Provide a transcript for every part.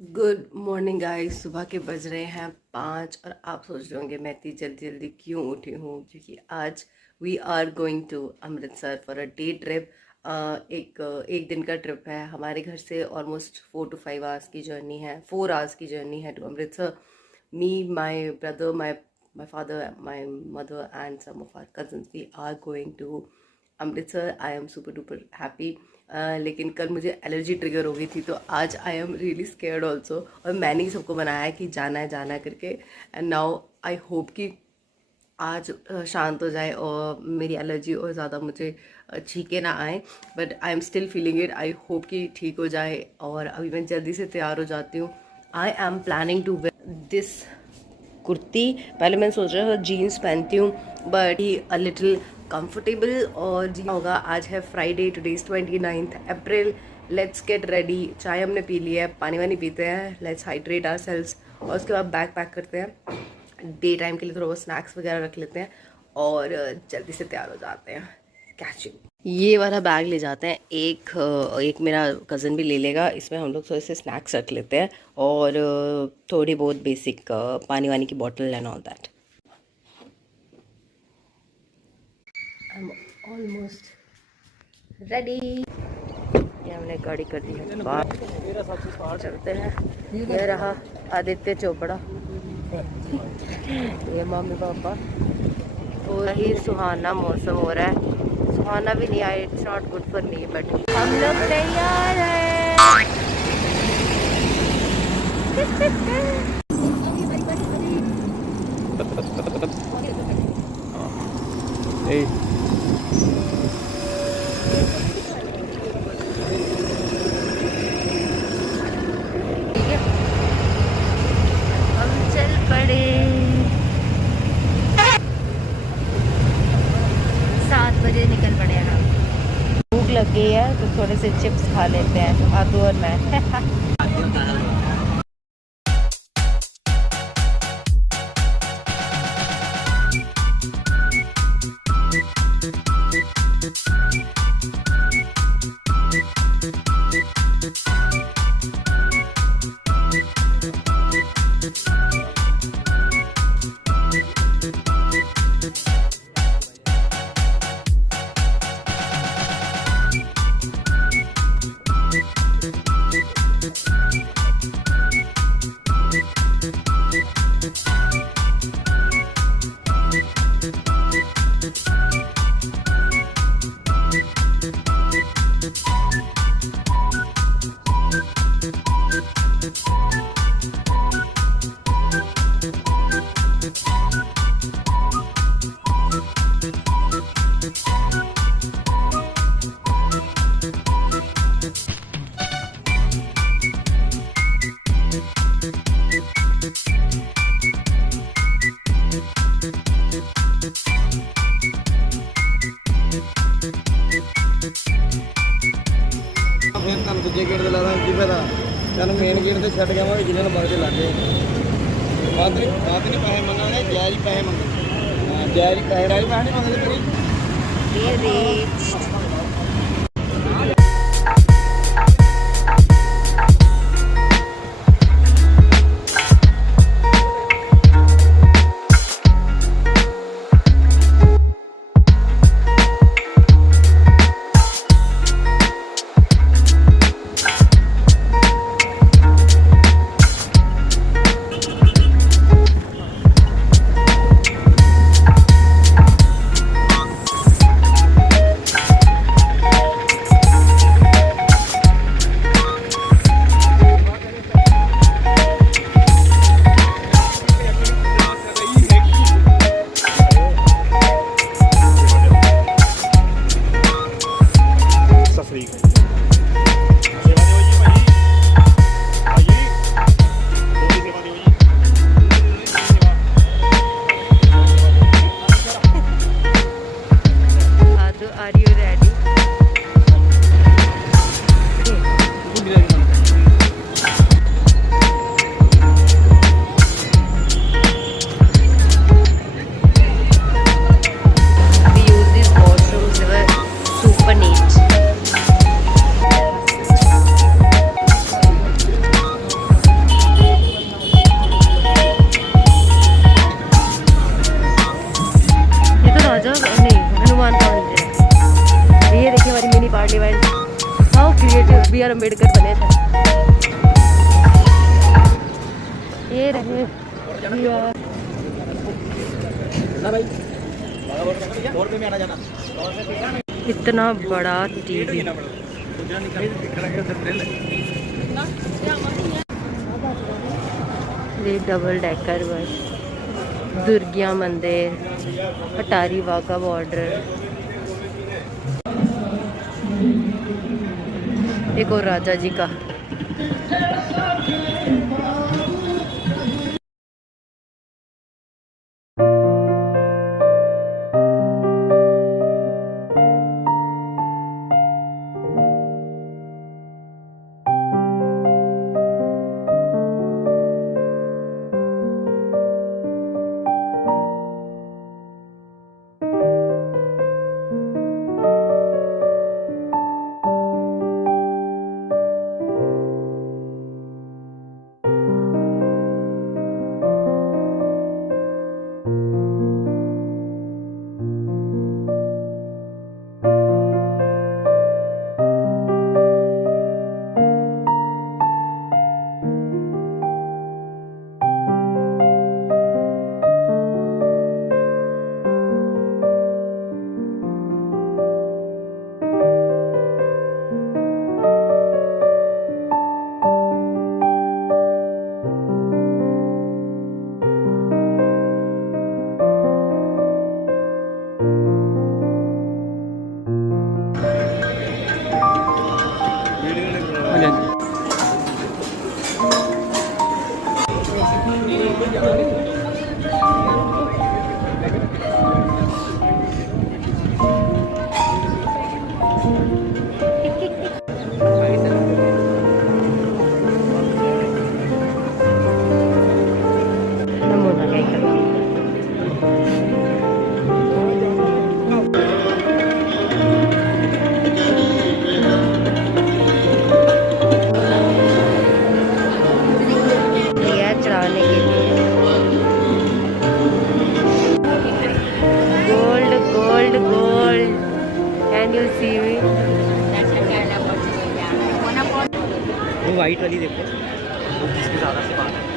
Good morning guys. सुबह के बज रहे हैं 5 और आप सोच रहे होंगे मैं इतनी जल्दी जल्दी क्यों उठी हूँ, क्योंकि आज we are going to Amritsar for a day trip. एक दिन का ट्रिप है। हमारे घर से ऑलमोस्ट 4 to 5 आवर्स की जर्नी है, 4 आवर्स की जर्नी है to Amritsar. Me, my brother, my father, my mother and some of our cousins, we are going to Amritsar. I am super duper happy. लेकिन कल मुझे एलर्जी ट्रिगर हो गई थी, तो आज I am really scared also. और मैंने ही सबको बनाया है कि जाना है करके। एंड नाउ आई होप कि आज शांत हो जाए और मेरी एलर्जी और ज़्यादा मुझे छींके ना आए। But I am still feeling it. I hope कि ठीक हो जाए। और अभी मैं जल्दी से तैयार हो जाती हूँ। I am planning to wear this kurti. पहले मैं सोच रहा था जीन्स पहनती हूँ, but he a little comfortable. और जी होगा, आज है Friday, today is 29th April. Let's get ready. चाय हमने पी ली है, पानी वानी पीते हैं, लेट्स हाइड्रेट आवर सेल्स। और उसके बाद बैग पैक करते हैं। डे टाइम के लिए थोड़ा बहुत स्नैक्स वगैरह रख लेते हैं और जल्दी से तैयार हो जाते हैं। Catch you. ये वाला बैग ले जाते हैं। एक मेरा कज़न भी ले लेगा। इसमें हम लोग थोड़े से स्नैक्स रख लेते हैं और थोड़ी बहुत बेसिक पानी वानी की bottle and all that. I am almost ready. ये हमने गाड़ी कर दी है बाहर, चलते हैं। ये रहा आदित्य चोपड़ा, ये मम्मी पापा। और ही सुहाना मौसम हो रहा है। सुहाना भी नहीं आया, it's not good for me, but हम लोग तैयार हैं। ठीक है, हम चल पड़े। 7 बजे निकल पड़े हैं हम। भूख लग गई है तो थोड़े से चिप्स खा लेते हैं, आदू और मैं। ਫਿਰ ਤੁਹਾਨੂੰ ਦੂਜੇ ਗੇਟ ਤੇ ਲਾਦਾ ਕੀ ਫਾਇਦਾ। ਤੁਹਾਨੂੰ ਮੇਨ ਗੇਟ ਤੇ ਛੱਡ ਜਾਵਾਂਗੇ ਜਿਨ੍ਹਾਂ ਨੂੰ ਬਗਦੇ ਲੱਗੇ। ਬਾਤ ਨਹੀਂ ਪੈਸੇ ਮੰਗਾਂਗੇ, ਜਾਇਜ਼ ਹੀ ਪੈਸੇ ਮੰਗਾਂਗੇ। ਹਾਂ, ਜਾਇਜ਼ ਹੀ ਪੈਸੇ ਨਹੀਂ ਮੰਗਦੇ ਮੇਰੀ। बी आर अम्बेडकर बने थे। ये रहे BR। इतना बड़ा टीवी। ये डबल डेकर बस, दुर्गिया मंदिर, अटारी वाघा बॉर्डर, एक और राजा जी का। वाइट वाली देखो, जिसकी ज़्यादा से बात है।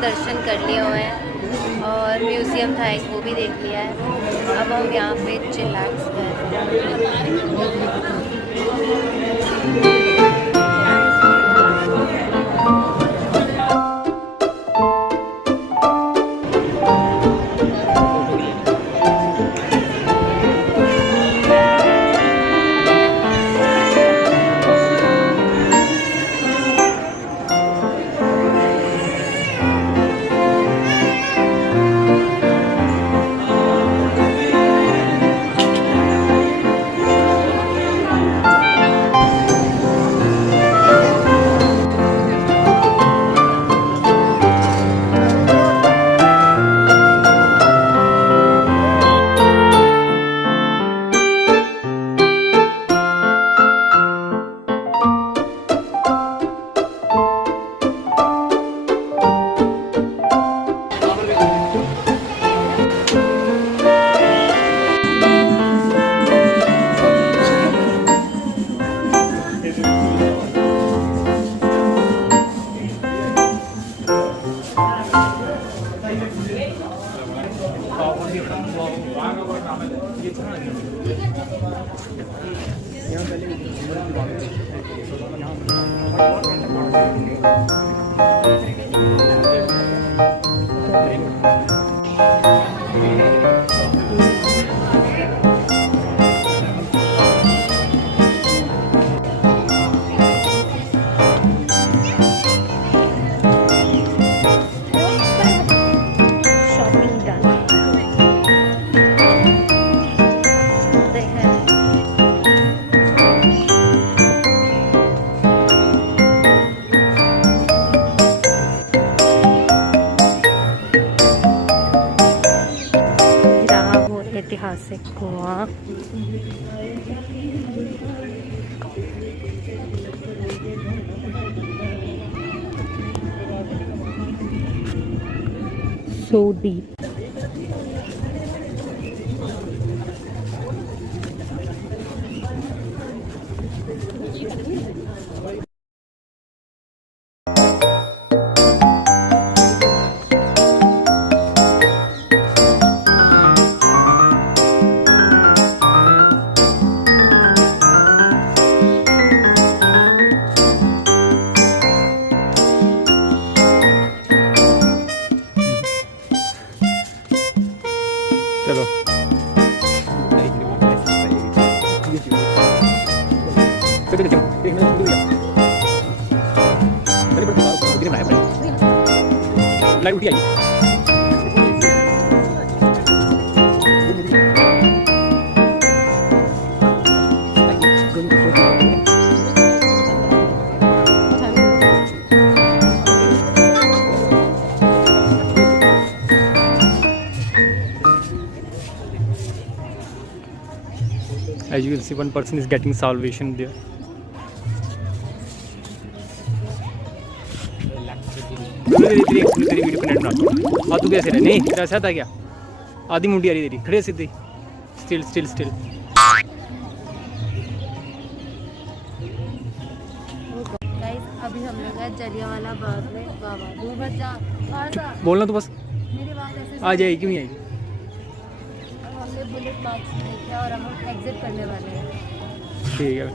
दर्शन कर लिए हुए हैं और म्यूज़ियम था एक, वो भी देख लिया है। अब हम यहाँ पे चिल्लाक्स कर रहे हैं। से कुआं। So deep. चलो लाइट उठी आई। As you can see, one person is getting salvation there. तेरी वीडियो कनेक्ट बना। हाँ तू कैसे रहे? नहीं तेरा ऐसा था क्या? आधी मुंडी आ रही तेरी, खड़े सीधी, स्टिल स्टिल स्टिल। अभी हम लोग हैं जलियांवाला बाग में। बाबा दो बच्चा बोलना तो बस मेरी बात ऐसे आ जाएगी, क्यों नहीं आएगी? अब हमने बुलेट मार्क्स देखे और हम लोग एग्जिट करने वाले हैं। ठीक है।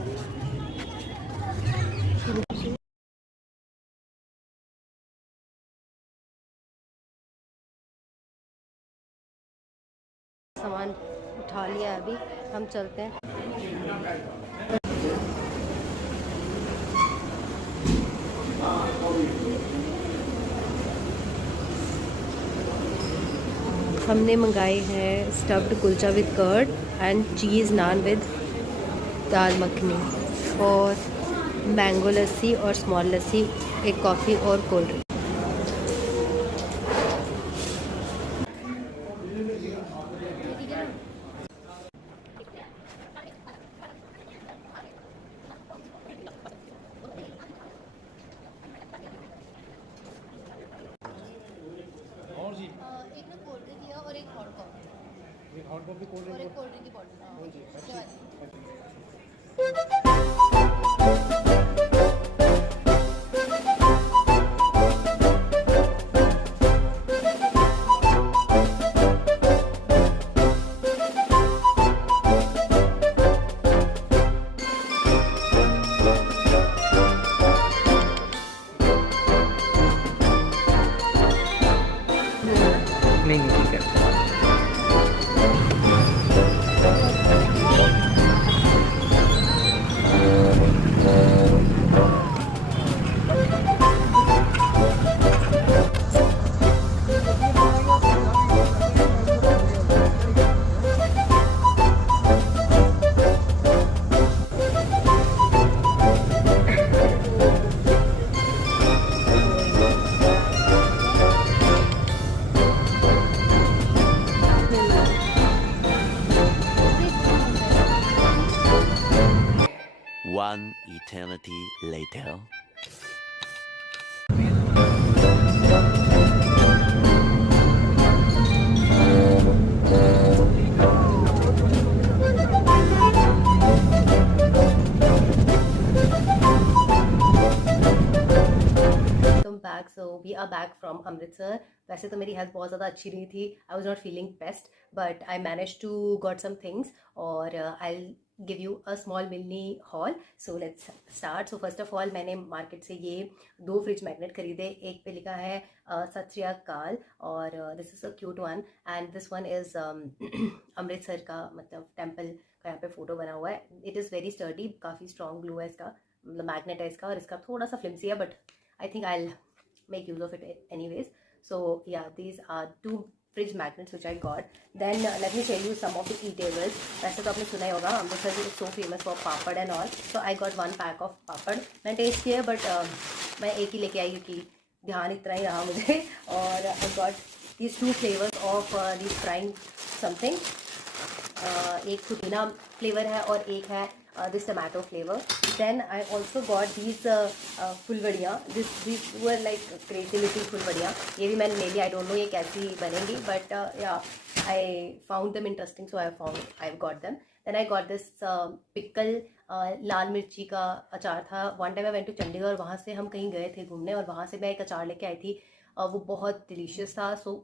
सामान उठा लिया, अभी हम चलते हैं। हमने मंगाए हैं stuffed kulcha with curd and cheese naan with dal makhani और मैंगो लस्सी और स्मॉल लस्सी, एक कॉफ़ी और कोल्ड ड्रिंक। एक ना कोल्ड ड्रिंक लिया और एक हॉट कॉफ़ी। एक हॉट कॉफ़ी कोल्ड ड्रिंक और एक कोल्ड ड्रिंक की बॉटल। नहीं ठीक है। One eternity later. Back so we are back from Amritsar. वैसे तो मेरी हेल्थ बहुत ज़्यादा अच्छी नहीं थी, I was not feeling best, but I manage to got some things और I give you a small mini haul. So let's start. So first of all मैंने मार्केट से ये 2 फ्रिज मैग्नेट खरीदे। एक पे लिखा है सत श्री अकाल और this is a cute one and this one is Amritsar का मतलब टेम्पल का यहाँ पे फ़ोटो बना हुआ है। इट इज़ वेरी स्टर्डी, काफ़ी स्ट्रॉन्ग ग्लू है इसका, मतलब मैग्नेट है इसका, और इसका थोड़ा सा फ्लिम्सी है but I think I'll make use of it anyways. So yeah, these are 2 fridge magnets which I got. Then let me tell you some of the eatables. वैसे तो आपने सुना ही होगा Amritsar is so famous for papad and all. So I got 1 pack of पापड़। मैंने test किया but मैं एक ही लेके आई क्योंकि ध्यान इतना ही रहा मुझे। और I got these 2 flavors of these frying something एक पुदीना फ्लेवर है और एक है this tomato flavour. Then I also got these फुलवड़ियाँ. This were like crazy little फुलवड़ियाँ. ये भी मैंने ले लिया. आई डोंट नो ये कैसी बनेंगी, but yeah I found them interesting, so I got them. Then I got this pickle. लाल मिर्ची का अचार था. One time I went to Chandigarh, वहाँ से हम कहीं गए थे घूमने और वहाँ से मैं एक अचार लेके आई थी. वो बहुत डिलीशियस था. So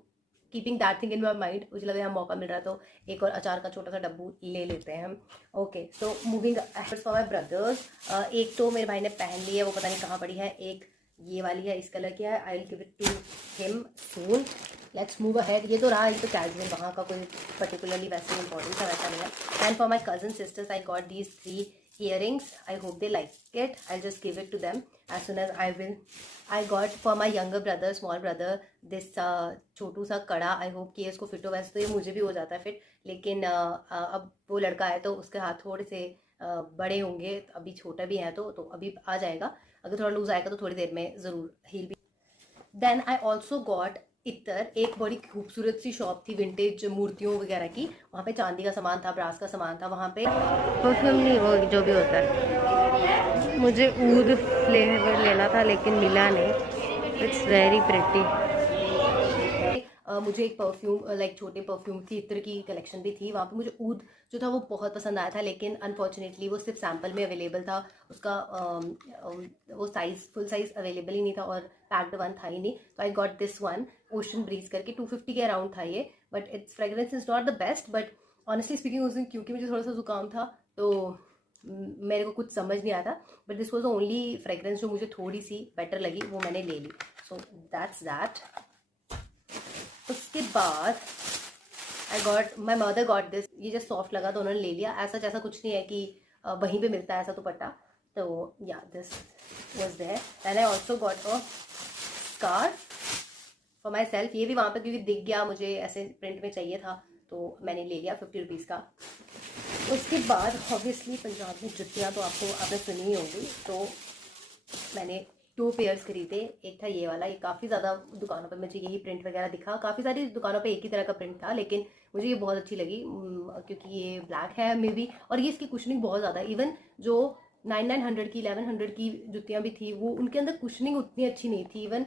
keeping that thing in my mind, मुझे लगा यहाँ मौका मिल रहा है तो एक और अचार का छोटा सा डब्बू ले लेते हैं हम. Okay, so moving for my brothers. एक तो मेरे भाई ने पहन ली है, वो पता नहीं कहाँ पड़ी है. एक ये वाली है, इस कलर की है. I will give it to him soon. Let's move ahead. ये तो रहा, ये तो कैजुअल, वहाँ का कोई पर्टिकुलरली वैसे इंपॉर्टेंट था, वैसा नहीं है. And for my cousin sisters I got these 3 earrings. I hope they like it. I'll just give it to them as soon as I will. I got for my younger brother, small brother, this छोटू सा कड़ा. I hope कि इसको fit हो. वैसे तो ये मुझे भी हो जाता है फिट, लेकिन अब वो लड़का है तो उसके हाथ थोड़े से बड़े होंगे, अभी छोटा भी है तो अभी आ जाएगा. अगर थोड़ा लूज आएगा तो थोड़ी देर में ज़रूर हील भी. देन आई ऑल्सो गॉट इतर. एक बड़ी खूबसूरत सी शॉप थी विंटेज मूर्तियों वगैरह की. वहाँ पे चांदी का सामान था, ब्रास का सामान था. वहाँ पे परफ्यूम नहीं, वो जो भी होता है. मुझे ऊद फ्लेवर लेना था लेकिन मिला नहीं. It's very pretty. मुझे एक परफ्यूम लाइक छोटे परफ्यूम की इत्र की कलेक्शन भी थी. वहाँ पे मुझे ऊद जो था वो बहुत पसंद आया था, लेकिन अनफॉर्चुनेटली वो सिर्फ सैम्पल में अवेलेबल था. उसका वो साइज़ फुल साइज़ अवेलेबल ही नहीं था और पैक्ड वन था ही नहीं. तो I got this one ocean breeze करके. 250 के अराउंड था ये, but it's fragrance is not the best. But honestly speaking उस दिन क्योंकि मुझे थोड़ा सा जुकाम था तो मेरे को कुछ समझ नहीं आता. But this was the only fragrance जो मुझे थोड़ी सी बेटर लगी, वो मैंने ले ली. So that's that. उसके बाद I got my mother got this. ये जो सॉफ्ट लगा तो उन्होंने ले लिया. ऐसा जैसा कुछ नहीं है कि वहीं पे मिलता है ऐसा दुपट्टा. तो yeah this was there. And I also got a scarf for myself. ये भी वहाँ पे क्योंकि दिख गया, मुझे ऐसे प्रिंट में चाहिए था तो मैंने ले लिया 50 रुपीज़ का. उसके बाद ऑब्वियसली पंजाब में जुतियाँ तो आपने सुनी ही होंगी, तो मैंने 2 पेयर्स खरीदे. एक था ये वाला. ये काफ़ी ज़्यादा दुकानों पे मुझे यही प्रिंट वगैरह दिखा. काफ़ी सारी दुकानों पे एक ही तरह का प्रिंट था, लेकिन मुझे ये बहुत अच्छी लगी क्योंकि ये ब्लैक है मे बी, और ये इसकी कुशनिंग बहुत ज़्यादा. इवन जो 9900 की 1100 की जुतियाँ भी थी, वो उनके अंदर कुशनिंग उतनी अच्छी नहीं थी. इवन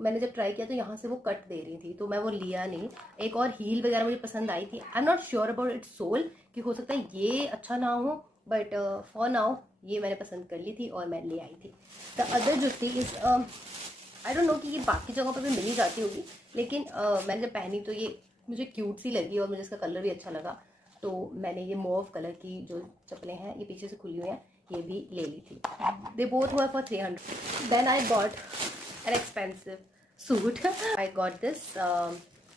मैंने जब ट्राई किया तो यहाँ से वो कट दे रही थी, तो मैं वो लिया नहीं. एक और हील वगैरह मुझे पसंद आई थी. I am not sure about its sole, कि हो सकता है ये अच्छा ना हो, बट फॉर नाउ ये मैंने पसंद कर ली थी और मैं ले आई थी. The other jutti is I don't know कि ये बाकी जगहों पर भी मिल ही जाती होगी, लेकिन मैंने जब पहनी तो ये मुझे क्यूट सी लगी और मुझे इसका कलर भी अच्छा लगा. तो मैंने ये मोव कलर की जो चप्पलें हैं, ये पीछे से खुली हुई हैं, ये भी ले ली थी. They both were for 300. Then I got an expensive suit. I got this.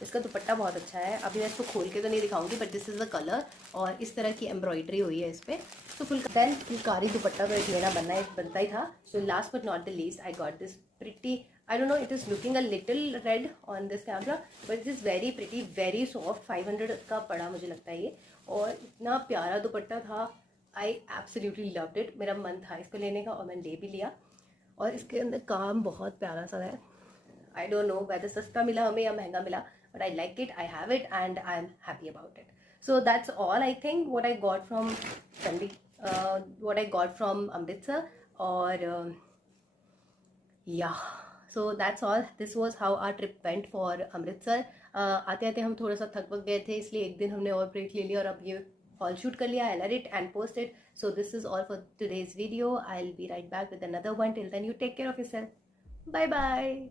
इसका दुपट्टा बहुत अच्छा है. अभी मैं इसको खोल के तो नहीं दिखाऊंगी, but this is the colour और इस तरह की एम्ब्रॉयडरी हुई है इस पर. तो देन फुलकारी दुपट्टा तो एक लेना बनता ही था. So last but not the least I got this pretty. I don't know, it is looking a little red on this camera, but it is very pretty, very soft. 500 का पड़ा मुझे लगता है ये, और इतना प्यारा दुपट्टा था. I absolutely loved it. मेरा मन था इसको लेने का और मैंने ले भी लिया. और इसके अंदर काम बहुत प्यारा सा है. I don't know whether सस्ता मिला हमें या महंगा मिला, but I like it, I have it and I'm happy about it. So that's all I think what I got from what I got from Amritsar. और yeah. So that's all. This was how our trip went for Amritsar. आते आते हम थोड़ा सा थक वक गए थे, इसलिए एक दिन हमने और ब्रेक ले लिया और अब ये हॉल शूट कर लिया. I'll edit and post it. So this is all for today's video. I'll be right back with another one. Till then, you take care of yourself. Bye bye.